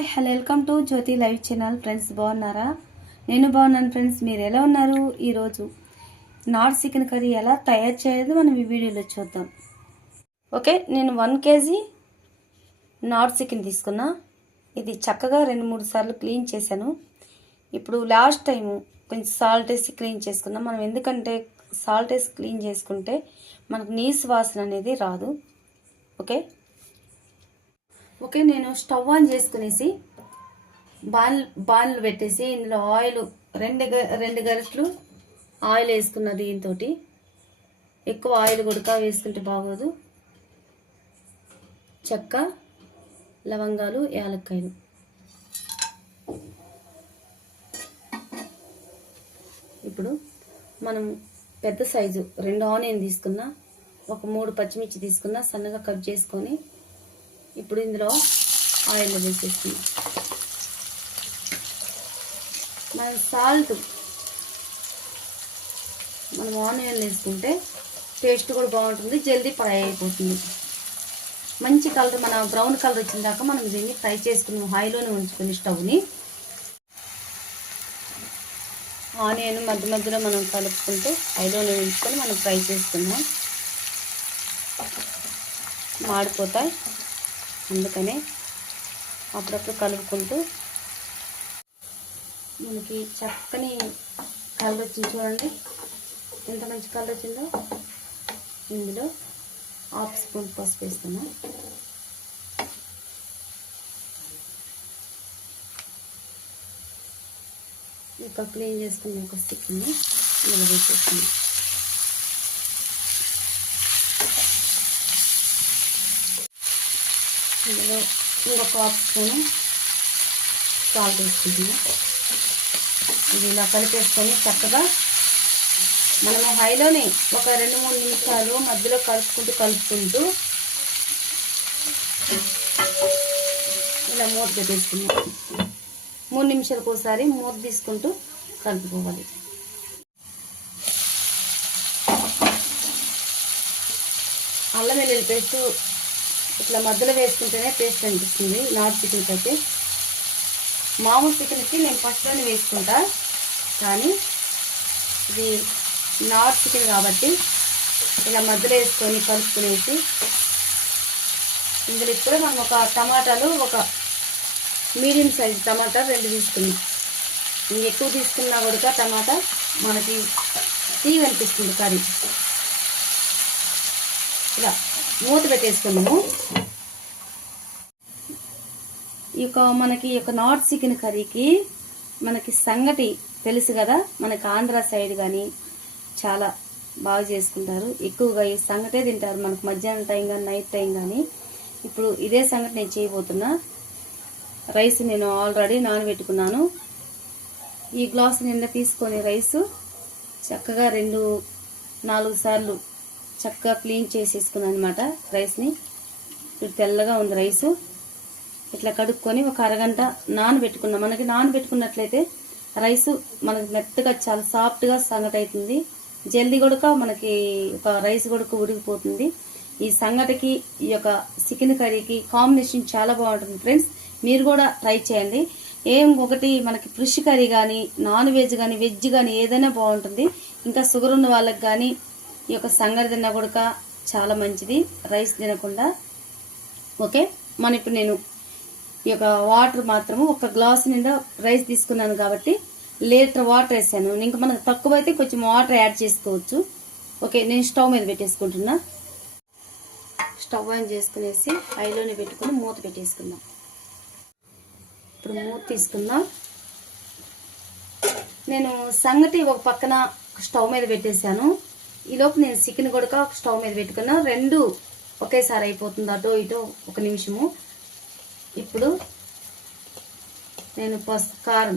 Hi hello welcome to Jyothi live channel. Friends బాగున్నారా? నేను బాగున్నాను ఫ్రెండ్స్. మీరు ఎలా ఉన్నారు? ఈరోజు నాట్ చికెన్ కర్రీ ఎలా తయారు చేయాలో మనం ఈ వీడియోలో చూద్దాం. ఓకే, నేను 1 kg నాట్ చికెన్ తీసుకున్నా. ఇది చక్కగా 2-3 సార్లు క్లీన్ చేశాను. ఇప్పుడు లాస్ట్ టైము కొంచెం సాల్ట్ వేసి క్లీన్ చేసుకున్నాం. మనం ఎందుకంటే సాల్ట్ వేసి క్లీన్ చేసుకుంటే మనకు నీసు వాసన అనేది రాదు. ఓకే, నేను స్టవ్ ఆన్ చేసుకునేసి బాణలు పెట్టేసి ఇందులో ఆయిల్ రెండు గరిటెలు ఆయిల్ వేసుకున్న. దీంతో ఎక్కువ ఆయిల్ కూడా వేసుకుంటే బాగోదు. చెక్క, లవంగాలు, యాలక్కాయలు. ఇప్పుడు మనం పెద్ద సైజు 2 ఆనియన్ తీసుకున్నా, ఒక 3 పచ్చిమిర్చి తీసుకున్నా, సన్నగా కట్ చేసుకొని ఇప్పుడు ఇందులో ఆయిల్ వేసేస్తున్నాం. మనం సాల్ట్ మనం ఆనియన్ వేసుకుంటే టేస్ట్ కూడా బాగుంటుంది, జల్దీ ఫ్రై అయిపోతుంది. మంచి కలర్, మన బ్రౌన్ కలర్ వచ్చిన దాకా మనం దీన్ని ఫ్రై చేసుకున్నాం. హైలోనే ఉంచుకొని స్టవ్ని. ఆనియన్ మధ్య మధ్యలో మనం కలుపుకుంటూ హైలోనే ఉంచుకొని మనం ఫ్రై చేసుకున్నాం. మాడిపోతాయి, అందుకనే అప్పుడప్పుడు కలుపుకుంటూ. మనకి చక్కని కలర్ వచ్చింది చూడండి, ఎంత మంచి కలర్ వచ్చిందో. ఇందులో 1/2 స్పూన్ పసుపు వేస్తున్నాం. ఇంకా క్లీన్ చేసుకుని ఒక చికెన్ని ఇందులో వేసేస్తున్నాం. ఇందులో ఇంకొక 1/2 స్పూన్ సాల్ట్ వేసుకుంటున్నాం. ఇది ఇలా కలిపేసుకొని చక్కగా మనము హైలోనే ఒక 2-3 నిమిషాలు మధ్యలో కలుపుకుంటూ ఇలా మూత పెట్టేసుకున్నాం. 3 నిమిషాలకు ఒకసారి మూత తీసుకుంటూ కలుపుకోవాలి. అల్లం వెల్లుల్లి పేస్ట్ ఇట్లా మధ్యలో వేసుకుంటేనే టేస్ట్ అనిపిస్తుంది నాట్ చికెన్కి అయితే. మామూలు చికెన్కి నేను ఫస్ట్లోనే వేసుకుంటా, కానీ ఇది నాట్ చికెన్ కాబట్టి ఇలా మధ్యలో వేసుకొని కలుపుకునేసి ఇందులో ఇప్పుడు మనం ఒక టమాటాలు, ఒక మీడియం సైజ్ టమాటా 2 తీసుకున్నాం. ఎక్కువ తీసుకున్నా కూడా టమాటా మనకి తీగ అనిపిస్తుంది కర్రీ. ఇలా మూత పెట్టేసుకున్నాము. మనకి నాట్ చికెన్ కర్రీకి మనకి సంగటి తెలుసు కదా, మనకి ఆంధ్ర సైడ్ కానీ చాలా బాగా చేసుకుంటారు. ఎక్కువగా ఈ సంగటే తింటారు మనకు మధ్యాహ్నం టైం కానీ నైట్ టైం కానీ. ఇప్పుడు ఇదే సంగటి నేను చేయబోతున్నా. రైస్ నేను ఆల్రెడీ నానబెట్టుకున్నాను. ఈ గ్లాస్ నిండా తీసుకొని రైసు చక్కగా 2-4 సార్లు చక్కగా క్లీన్ చేసేసుకున్నాను అనమాట రైస్ని. ఇప్పుడు తెల్లగా ఉంది రైసు. ఇట్లా కడుక్కొని ఒక అరగంట నానబెట్టుకున్నాం. మనకి నానబెట్టుకున్నట్లయితే రైసు మనకి మెత్తగా చాలా సాఫ్ట్గా సంగటి అవుతుంది. జల్దీ కూడా మనకి ఒక రైస్ కూడా ఉడికిపోతుంది. ఈ సంగటికి ఈ యొక్క చికెన్ కర్రీకి కాంబినేషన్ చాలా బాగుంటుంది ఫ్రెండ్స్. మీరు కూడా ట్రై చేయండి. ఒకటి మనకి ఫిష్ కర్రీ కానీ, నాన్ వెజ్ కానీ, వెజ్ కానీ ఏదైనా బాగుంటుంది. ఇంకా షుగర్ ఉన్న వాళ్ళకి కానీ ఈ యొక్క సంగటి తిన్నా కూడా చాలా మంచిది, రైస్ తినకుండా. ఓకే, ఇప్పుడు నేను ఈ యొక్క వాటర్ మాత్రము ఒక గ్లాస్ నిండా రైస్ తీసుకున్నాను కాబట్టి 1 లీటర్ వాటర్ వేసాను. ఇంకా మనకు తక్కువ అయితే కొంచెం వాటర్ యాడ్ చేసుకోవచ్చు. ఓకే, నేను స్టవ్ మీద పెట్టేసుకుంటున్నా. స్టవ్ ఆన్ చేసుకునేసి హైలోనే పెట్టుకుని మూత పెట్టేసుకుందాం. ఇప్పుడు మూత తీసుకుందాం. నేను సంగటి ఒక పక్కన స్టవ్ మీద పెట్టేశాను. ఈలోపు నేను చికెన్ కూడా స్టవ్ మీద పెట్టుకున్నా. 2 ఒకేసారి అయిపోతుంది, అటో ఇటో 1 నిమిషము. ఇప్పుడు నేను కారం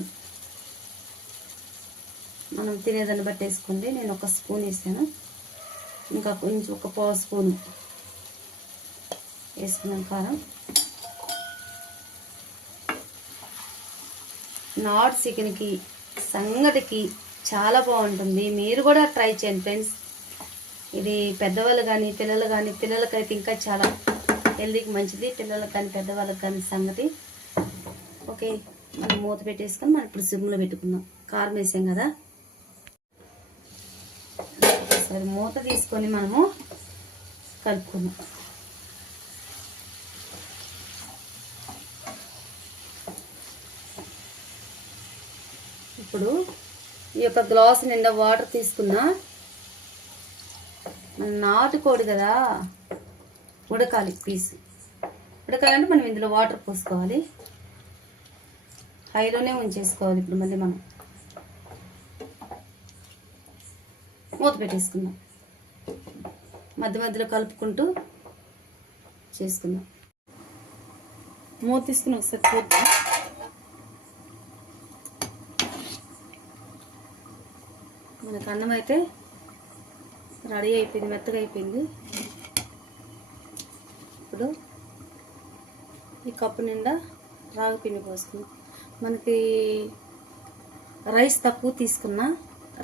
మనం తినేదాన్ని బట్టి వేసుకోండి. నేను 1 స్పూన్ వేసాను, ఇంకా కొంచెం ఒక 1/2 స్పూన్ వేసుకున్నాను కారం. నాట్ చికెన్కి సంగటికి చాలా బాగుంటుంది. మీరు కూడా ట్రై చేయండి ఫ్రెండ్స్. ఇది పెద్దవాళ్ళు కానీ పిల్లలు కానీ, పిల్లలకైతే ఇంకా చాలా హెల్దీకి మంచిది. పిల్లలకు కానీ పెద్దవాళ్ళకి కానీ సంగతి ఓకే, మనం మూత పెట్టేసుకొని మనం ఇప్పుడు సిమ్లో పెట్టుకుందాం. కారం వేసాం కదా, ఒకసారి మూత తీసుకొని మనము కలుపుకుందాం. ఇప్పుడు ఈ యొక్క గ్లాస్ నిండా వాటర్ తీసుకున్నా. నాటుకోడి కదా, ఉడకాలి. పీసు ఉడకాలంటే మనం ఇందులో వాటర్ పోసుకోవాలి. హైలోనే ఉంచేసుకోవాలి. ఇప్పుడు మళ్ళీ మనం మూత పెట్టేసుకుందాం. మధ్య మధ్యలో కలుపుకుంటూ చేసుకుందాం. మూత తీసుకుని ఒకసారి చూద్దాం. మనకు అన్నం అయితే రెడీ అయిపోయింది, మెత్తగా అయిపోయింది. ఇప్పుడు ఈ కప్పు నిండా రాగి పిండి పోసుకున్నాం. మనకి రైస్ తక్కువ తీసుకున్నా,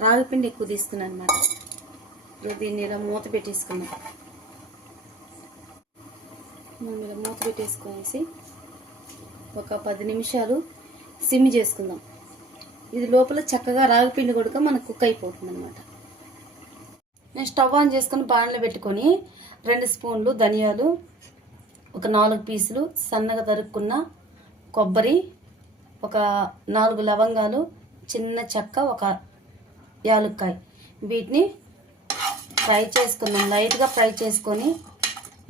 రాగి పిండి ఎక్కువ తీసుకున్నాను అన్నమాట. ఇప్పుడు దీన్ని ఇలా మూత పెట్టేసుకున్నాం. మనం ఇలా మూత పెట్టేసుకొనేసి ఒక 10 నిమిషాలు సిమ్ చేసుకుందాం. ఇది లోపల చక్కగా రాగి పిండి కూడా మనకు కుక్ అయిపోతుంది అన్నమాట. నేను స్టవ్ ఆన్ చేసుకొని బాణలో పెట్టుకొని 2 స్పూన్లు ధనియాలు, ఒక 4 పీసులు సన్నగా తరుక్కున్న కొబ్బరి, ఒక 4 లవంగాలు, చిన్న చెక్క, ఒక యాలుక్కాయ, వీటిని ఫ్రై చేసుకున్నాం. లైట్గా ఫ్రై చేసుకొని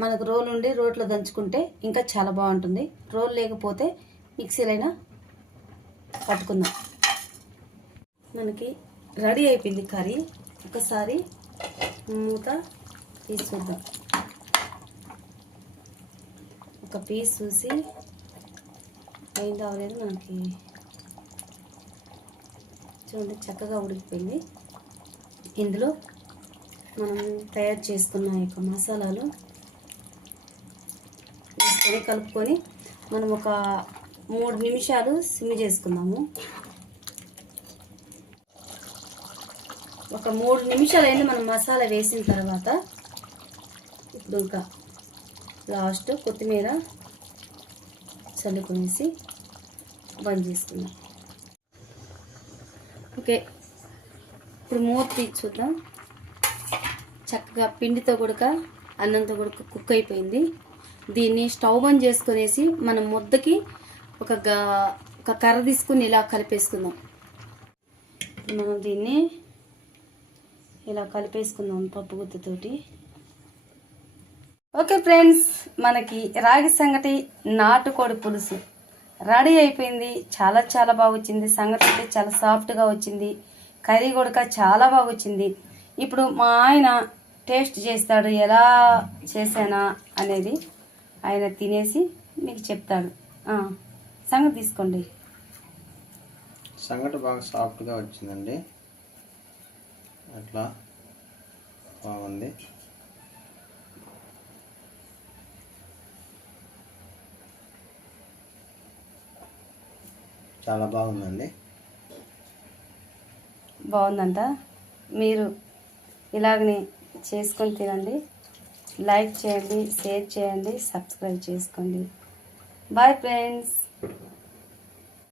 మనకు రోలు ఉండి రోట్లో దంచుకుంటే ఇంకా చాలా బాగుంటుంది. రోలు లేకపోతే మిక్సీలైనా పట్టుకుందాం. మనకి రెడీ అయిపోయింది కర్రీ. ఒకసారి మూత తీసి చూద్దాం. ఒక పీస్ చూసి అయింది అవ్వలేదు. మనకి చూడండి చక్కగా ఉడికిపోయింది. ఇందులో మనం తయారు చేసుకున్న యొక్క మసాలాలు వేసుకొని కలుపుకొని మనం ఒక 3 నిమిషాలు సిమ్ చేసుకుందాము. ఒక 3 నిమిషాలు అయింది మనం మసాలా వేసిన తర్వాత. ఇప్పుడు ఇంకా లాస్ట్ కొత్తిమీర చల్లుకునేసి బంద్ చేసుకుందాం. ఓకే, ఇప్పుడు మూత తీసి చూద్దాం. చక్కగా పిండితో కూడా అన్నంతో కూడా కుక్ అయిపోయింది. దీన్ని స్టవ్ బంద్ చేసుకునేసి మనం ముద్దకి ఒక కర్ర తీసుకుని ఇలా కలిపేసుకుందాం. మనం దీన్ని ఇలా కలిపేసుకుందాం పప్పు గుత్తితోటి. ఓకే ఫ్రెండ్స్, మనకి రాగి సంగటి నాటుకోడి పులుసు రెడీ అయిపోయింది. చాలా చాలా బాగా వచ్చింది. సంగటి అయితే చాలా సాఫ్ట్గా వచ్చింది. కర్రీ కూడా చాలా బాగా వచ్చింది. ఇప్పుడు మా ఆయన టేస్ట్ చేస్తాడు, ఎలా చేశానా అనేది. ఆయన తినేసి మీకు చెప్తాడు. సంగటి తీసుకోండి. సంగటి బాగా సాఫ్ట్గా వచ్చిందండి. అట్లా బాగుంది. చాలా బాగుందండి. బాగుందంట. మీరు ఇలాగనే చేసుకొని తినండి. లైక్ చేయండి, షేర్ చేయండి, సబ్స్క్రైబ్ చేసుకోండి. Bye friends.